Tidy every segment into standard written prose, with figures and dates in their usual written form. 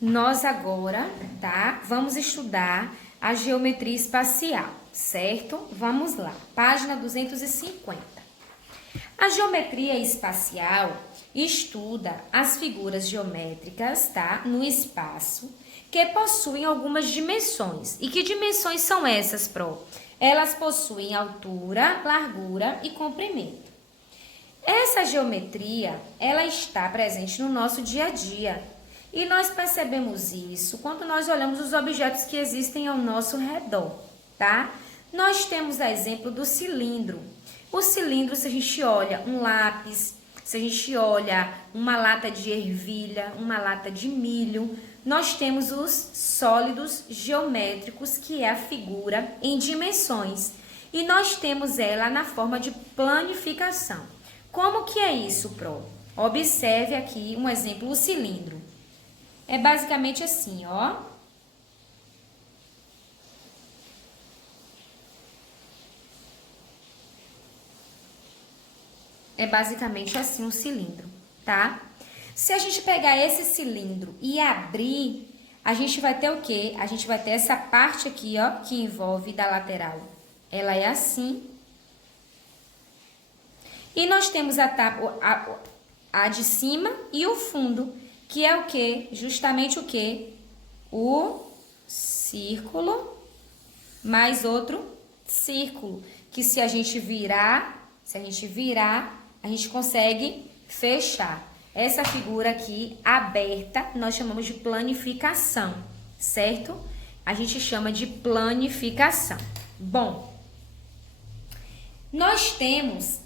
Nós agora, tá? Vamos estudar a geometria espacial, certo? Vamos lá, página 250. A geometria espacial estuda as figuras geométricas, tá? No espaço, que possuem algumas dimensões. E que dimensões são essas, Pro? Elas possuem altura, largura e comprimento. Essa geometria, ela está presente no nosso dia a dia. E nós percebemos isso quando nós olhamos os objetos que existem ao nosso redor, tá? Nós temos a exemplo do cilindro. O cilindro, se a gente olha um lápis, se a gente olha uma lata de ervilha, uma lata de milho, nós temos os sólidos geométricos, que é a figura em dimensões. E nós temos ela na forma de planificação. Como que é isso, Pro? Observe aqui um exemplo, o cilindro. É basicamente assim, ó. É basicamente assim um cilindro, tá? Se a gente pegar esse cilindro e abrir, a gente vai ter o quê? A gente vai ter essa parte aqui, ó, que envolve da lateral. Ela é assim. E nós temos a de cima e o fundo, que é o quê? Justamente o quê? O círculo mais outro círculo, que se a gente virar, a gente consegue fechar. Essa figura aqui aberta, nós chamamos de planificação, certo? A gente chama de planificação. Bom, nós temos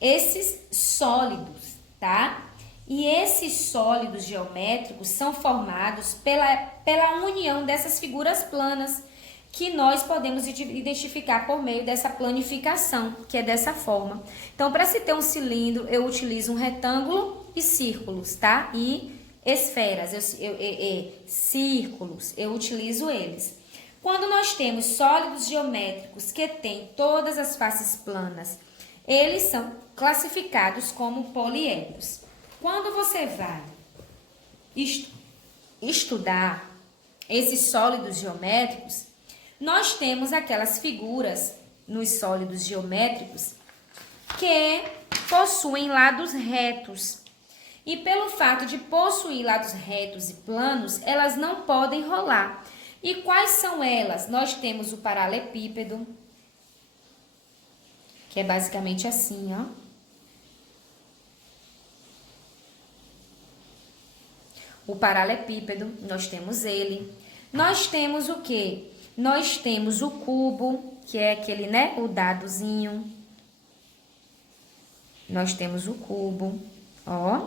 esses sólidos, tá? E esses sólidos geométricos são formados pela união dessas figuras planas, que nós podemos identificar por meio dessa planificação, que é dessa forma. Então, para se ter um cilindro, eu utilizo um retângulo e círculos, tá? E esferas, círculos, eu utilizo eles. Quando nós temos sólidos geométricos que têm todas as faces planas, eles são classificados como poliedros. Quando você vai estudar esses sólidos geométricos, nós temos aquelas figuras nos sólidos geométricos que possuem lados retos. E pelo fato de possuir lados retos e planos, elas não podem rolar. E quais são elas? Nós temos o paralelepípedo, que é basicamente assim, ó. O paralelepípedo, nós temos ele. Nós temos o quê? Nós temos o cubo, que é aquele, né, o dadozinho. Nós temos o cubo, ó,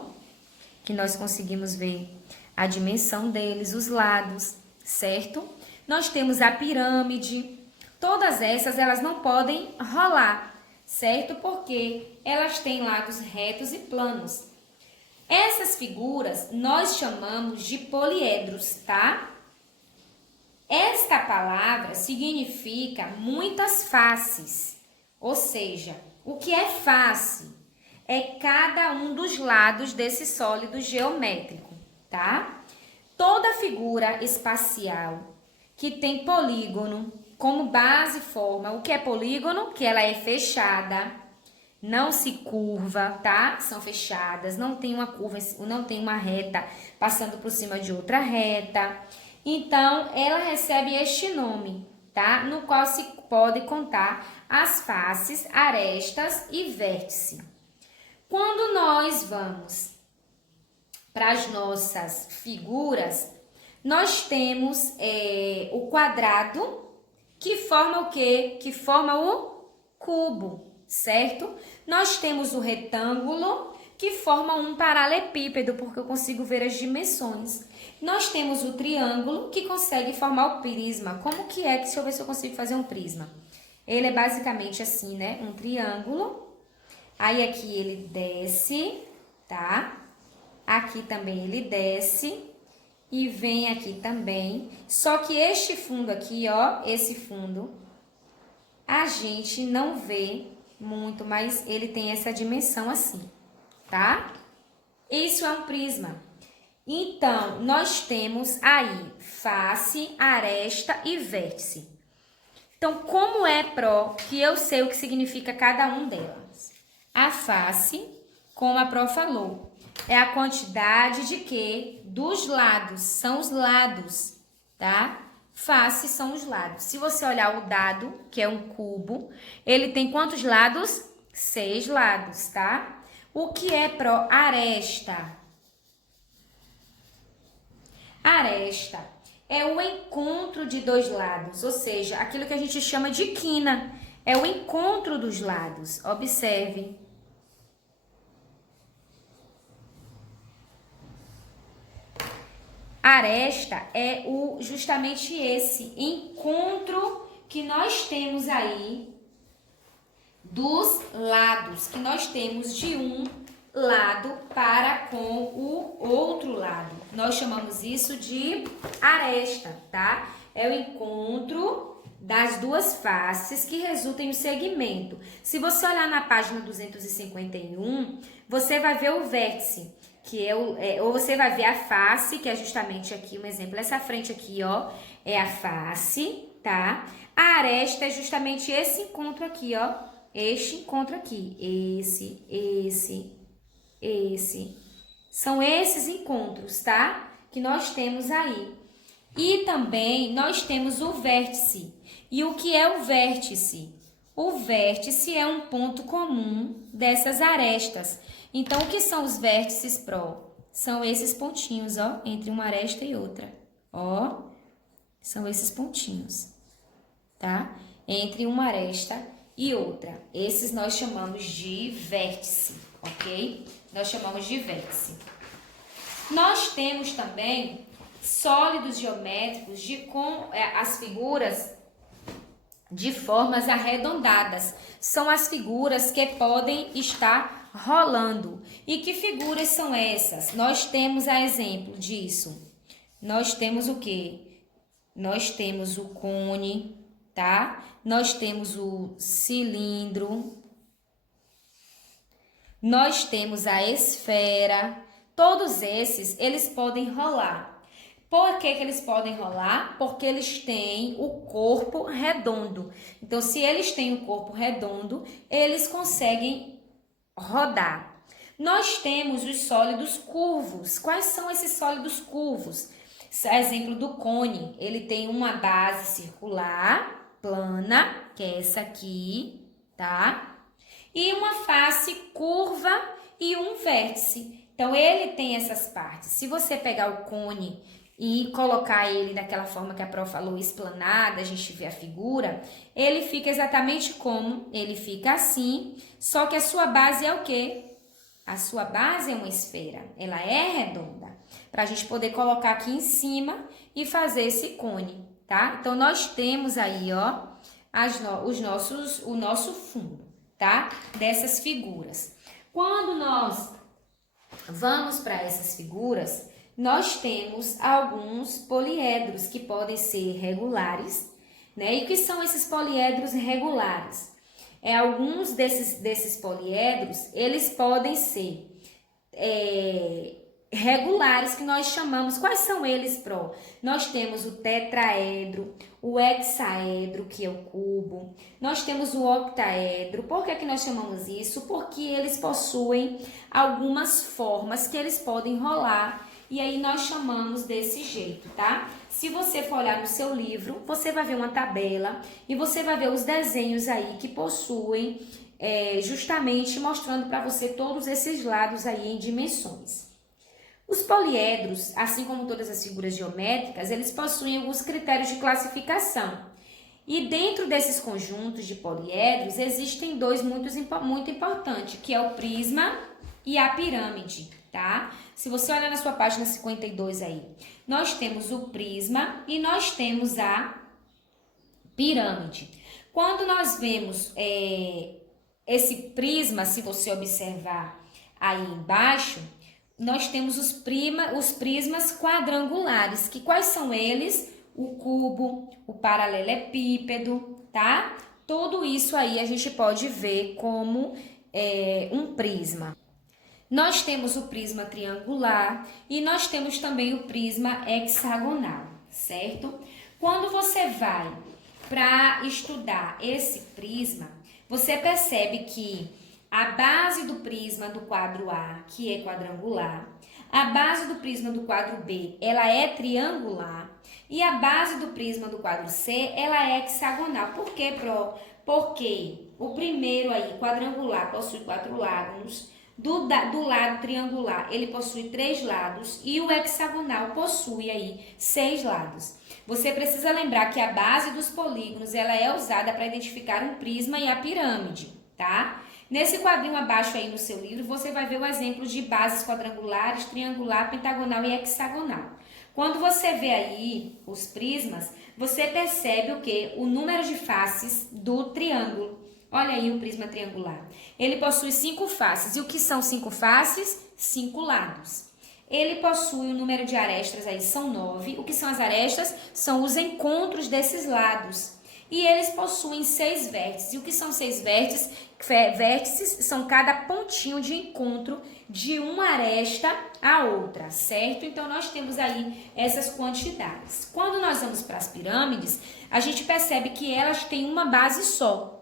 que nós conseguimos ver a dimensão deles, os lados, certo? Nós temos a pirâmide. Todas essas, elas não podem rolar, certo? Porque elas têm lados retos e planos. Essas figuras nós chamamos de poliedros, tá? Esta palavra significa muitas faces, ou seja, o que é face? É cada um dos lados desse sólido geométrico, tá? Toda figura espacial que tem polígono como base forma, o que é polígono? Que ela é fechada, não se curva, tá? São fechadas, não tem uma curva, não tem uma reta passando por cima de outra reta. Então, ela recebe este nome, tá? No qual se pode contar as faces, arestas e vértice. Quando nós vamos para as nossas figuras, nós temos o quadrado, que forma o quê? Que forma o cubo, certo? Nós temos o retângulo, que forma um paralelepípedo, porque eu consigo ver as dimensões. Nós temos o triângulo, que consegue formar o prisma. Como que é? Deixa eu ver se eu consigo fazer um prisma. Ele é basicamente assim, né? Um triângulo. Aí aqui ele desce, tá? Aqui também ele desce e vem aqui também. Só que este fundo aqui, ó, esse fundo, a gente não vê muito, mas ele tem essa dimensão assim, tá? Isso é um prisma. Então, nós temos aí face, aresta e vértice. Então, como é pró que eu sei o que significa cada um delas? A face, como a pró falou, é a quantidade de quê? Dos lados, são os lados, tá? Face são os lados. Se você olhar o dado, que é um cubo, ele tem quantos lados? 6 lados, tá? O que é pró? Aresta. Aresta é o encontro de dois lados, ou seja, aquilo que a gente chama de quina. É o encontro dos lados. Observe. Aresta é justamente esse encontro que nós temos aí dos lados, que nós temos de um lado para com o outro lado. Nós chamamos isso de aresta, tá? É o encontro das duas faces que resulta em um segmento. Se você olhar na página 251, você vai ver o vértice, que ou você vai ver a face, que é justamente aqui um exemplo. Essa frente aqui, ó, é a face, tá? A aresta é justamente esse encontro aqui, ó. Este encontro aqui. Esse. São esses encontros, tá? Que nós temos aí. E também nós temos o vértice. E o que é o vértice? O vértice é um ponto comum dessas arestas. Então, o que são os vértices pró? São esses pontinhos, ó, entre uma aresta e outra. Ó, são esses pontinhos, tá? Entre uma aresta e outra. Esses nós chamamos de vértice, ok? Nós chamamos de vértice. Nós temos também sólidos geométricos com as figuras de formas arredondadas. São as figuras que podem estar rolando. E que figuras são essas? Nós temos a exemplo disso. Nós temos o quê? Nós temos o cone, tá? Nós temos o cilindro. Nós temos a esfera. Todos esses, eles podem rolar. Por que eles podem rolar? Porque eles têm o corpo redondo. Então, se eles têm o corpo redondo, eles conseguem rodar. Nós temos os sólidos curvos. Quais são esses sólidos curvos? Exemplo do cone. Ele tem uma base circular, plana, que é essa aqui, tá? E uma face curva e um vértice. Então, ele tem essas partes. Se você pegar o cone e colocar ele daquela forma que a Pró falou, esplanada, a gente vê a figura, ele fica exatamente como? Ele fica assim, só que a sua base é o quê? A sua base é uma esfera, ela é redonda, para a gente poder colocar aqui em cima e fazer esse cone, tá? Então, nós temos aí, ó, o nosso fundo, tá? Dessas figuras. Quando nós vamos para essas figuras, nós temos alguns poliedros que podem ser regulares, né? E que são esses poliedros regulares? Alguns desses poliedros, eles podem ser regulares, que nós chamamos. Quais são eles, Pró? Nós temos o tetraedro, o hexaedro, que é o cubo. Nós temos o octaedro. Por que nós chamamos isso? Porque eles possuem algumas formas que eles podem rolar. E aí nós chamamos desse jeito, tá? Se você for olhar no seu livro, você vai ver uma tabela e você vai ver os desenhos aí que possuem, justamente mostrando para você todos esses lados aí em dimensões. Os poliedros, assim como todas as figuras geométricas, eles possuem alguns critérios de classificação. E dentro desses conjuntos de poliedros, existem dois muito importantes, que é o prisma e a pirâmide, tá? Se você olhar na sua página 52 aí, nós temos o prisma e nós temos a pirâmide. Quando nós vemos esse prisma, se você observar aí embaixo, nós temos os prismas quadrangulares, que quais são eles? O cubo, o paralelepípedo, tá? Tudo isso aí a gente pode ver como um prisma. Nós temos o prisma triangular e nós temos também o prisma hexagonal, certo? Quando você vai para estudar esse prisma, você percebe que a base do prisma do quadro A, que é quadrangular, a base do prisma do quadro B, ela é triangular, e a base do prisma do quadro C, ela é hexagonal. Por quê, Pro? Porque o primeiro aí, quadrangular, possui 4 lados, do lado triangular, ele possui 3 lados, e o hexagonal possui aí 6 lados. Você precisa lembrar que a base dos polígonos, ela é usada para identificar um prisma e a pirâmide, tá? Nesse quadrinho abaixo aí no seu livro, você vai ver o exemplo de bases quadrangulares, triangular, pentagonal e hexagonal. Quando você vê aí os prismas, você percebe o quê? O número de faces do triângulo. Olha aí o prisma triangular. Ele possui 5 faces. E o que são 5 faces? 5 lados. Ele possui o número de arestas aí, são 9. O que são as arestas? São os encontros desses lados. E eles possuem 6 vértices. E o que são 6 vértices? Vértices são cada pontinho de encontro de uma aresta a outra, certo? Então, nós temos aí essas quantidades. Quando nós vamos para as pirâmides, a gente percebe que elas têm uma base só.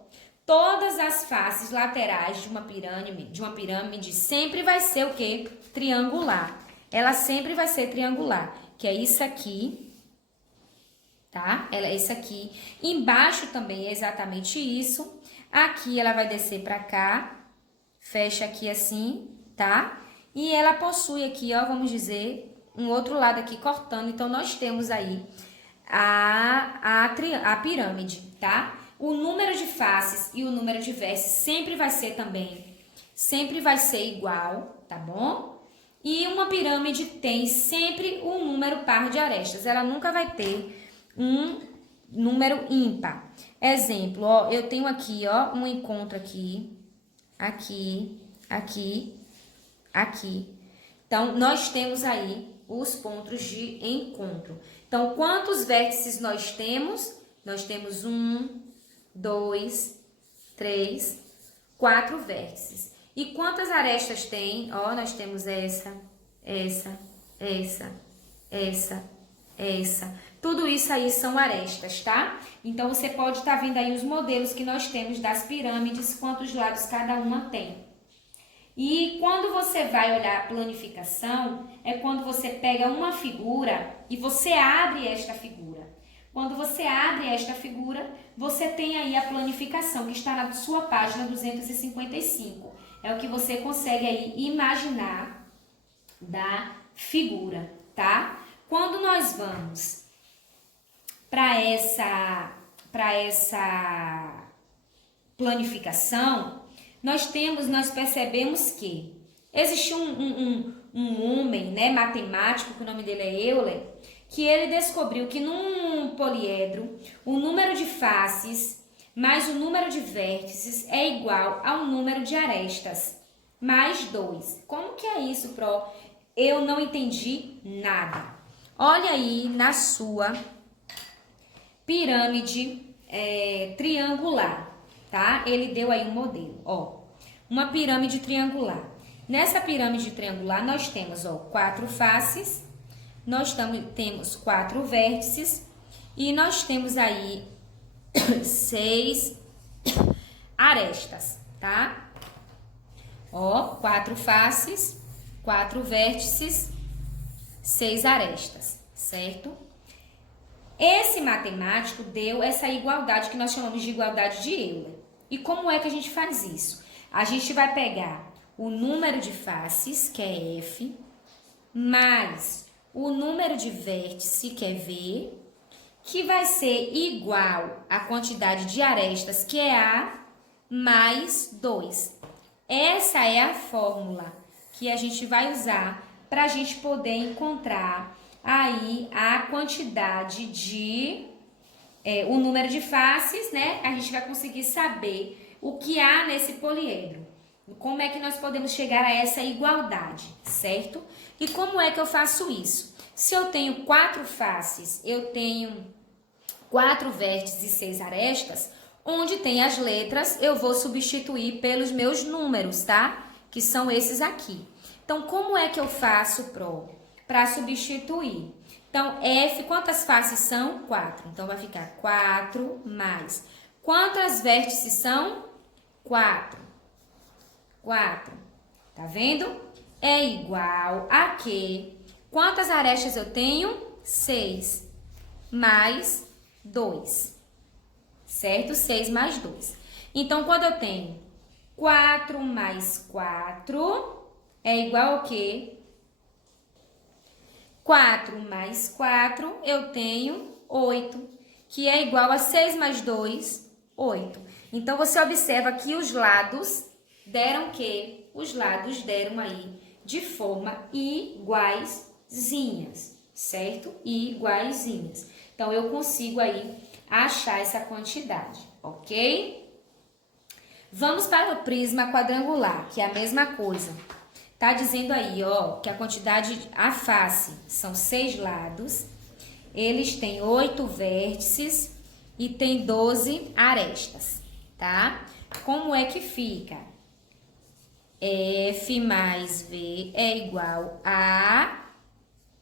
Todas as faces laterais de uma pirâmide sempre vai ser o quê? Triangular. Ela sempre vai ser triangular, que é isso aqui, tá? Ela é isso aqui. Embaixo também é exatamente isso. Aqui ela vai descer para cá, fecha aqui assim, tá? E ela possui aqui, ó, vamos dizer, um outro lado aqui cortando. Então, nós temos aí a pirâmide, tá? O número de faces e o número de vértices sempre vai ser igual, tá bom? E uma pirâmide tem sempre um número par de arestas. Ela nunca vai ter um número ímpar. Exemplo, ó, eu tenho aqui, ó, um encontro aqui, aqui, aqui, aqui. Então, nós temos aí os pontos de encontro. Então, quantos vértices nós temos? Nós temos 1, 2, 3, 4 vértices. E quantas arestas tem? Ó, nós temos essa. Tudo isso aí são arestas, tá? Então, você pode estar vendo aí os modelos que nós temos das pirâmides, quantos lados cada uma tem. E quando você vai olhar a planificação, é quando você pega uma figura e você abre esta figura. Quando você abre esta figura, você tem aí a planificação, que está na sua página 255. É o que você consegue aí imaginar da figura, tá? Quando nós vamos para essa planificação, nós percebemos que existe um homem, né, matemático, que o nome dele é Euler, que ele descobriu que num poliedro, o número de faces mais o número de vértices é igual ao número de arestas, mais 2. Como que é isso, Pro? Eu não entendi nada. Olha aí na sua pirâmide triangular, tá? Ele deu aí um modelo, ó. Uma pirâmide triangular. Nessa pirâmide triangular, nós temos, ó, 4 faces, temos 4 vértices e nós temos aí 6 arestas, tá? Ó, 4 faces, 4 vértices, 6 arestas, certo? Esse matemático deu essa igualdade que nós chamamos de igualdade de Euler. E como é que a gente faz isso? A gente vai pegar o número de faces, que é F, mais o número de vértice, que é V, que vai ser igual à quantidade de arestas, que é A, mais 2. Essa é a fórmula que a gente vai usar para a gente poder encontrar aí a quantidade de, o número de faces, né? A gente vai conseguir saber o que há nesse poliedro. Como é que nós podemos chegar a essa igualdade, certo? E como é que eu faço isso? Se eu tenho 4 faces, eu tenho 4 vértices e 6 arestas, onde tem as letras, eu vou substituir pelos meus números, tá? Que são esses aqui. Então, como é que eu faço, Pro? Para substituir. Então, F, quantas faces são? 4. Então, vai ficar 4 mais. Quantas vértices são? 4. 4. Tá vendo? É igual a quê? Quantas arestas eu tenho? 6. Mais 2. Certo? 6 mais 2. Então, quando eu tenho 4 mais 4, é igual ao quê? 4 mais 4, eu tenho 8, que é igual a 6 mais 2, 8. Então, você observa que os lados deram o quê? Os lados deram aí de forma iguaizinhas, certo? Iguaizinhas. Então, eu consigo aí achar essa quantidade, ok? Vamos para o prisma quadrangular, que é a mesma coisa. Tá dizendo aí, ó, que a quantidade, a face, são 6 lados, eles têm 8 vértices e tem 12 arestas, tá? Como é que fica? F mais V é igual a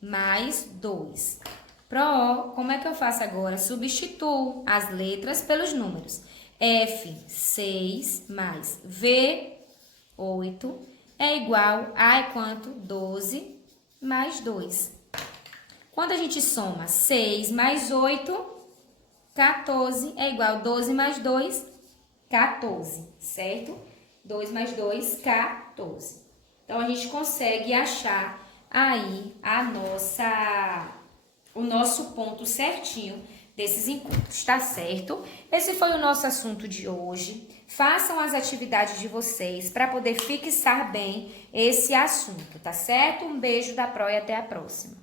mais 2. Pro, como é que eu faço agora? Substituo as letras pelos números. F, 6 mais V, 8, é igual a é quanto? 12 mais 2. Quando a gente soma 6 mais 8, 14, é igual a 12 mais 2, 14, certo? 2 mais 2, 14. Então, a gente consegue achar aí o nosso ponto certinho desses encontros, tá certo? Esse foi o nosso assunto de hoje. Façam as atividades de vocês para poder fixar bem esse assunto, tá certo? Um beijo da Pro e até a próxima.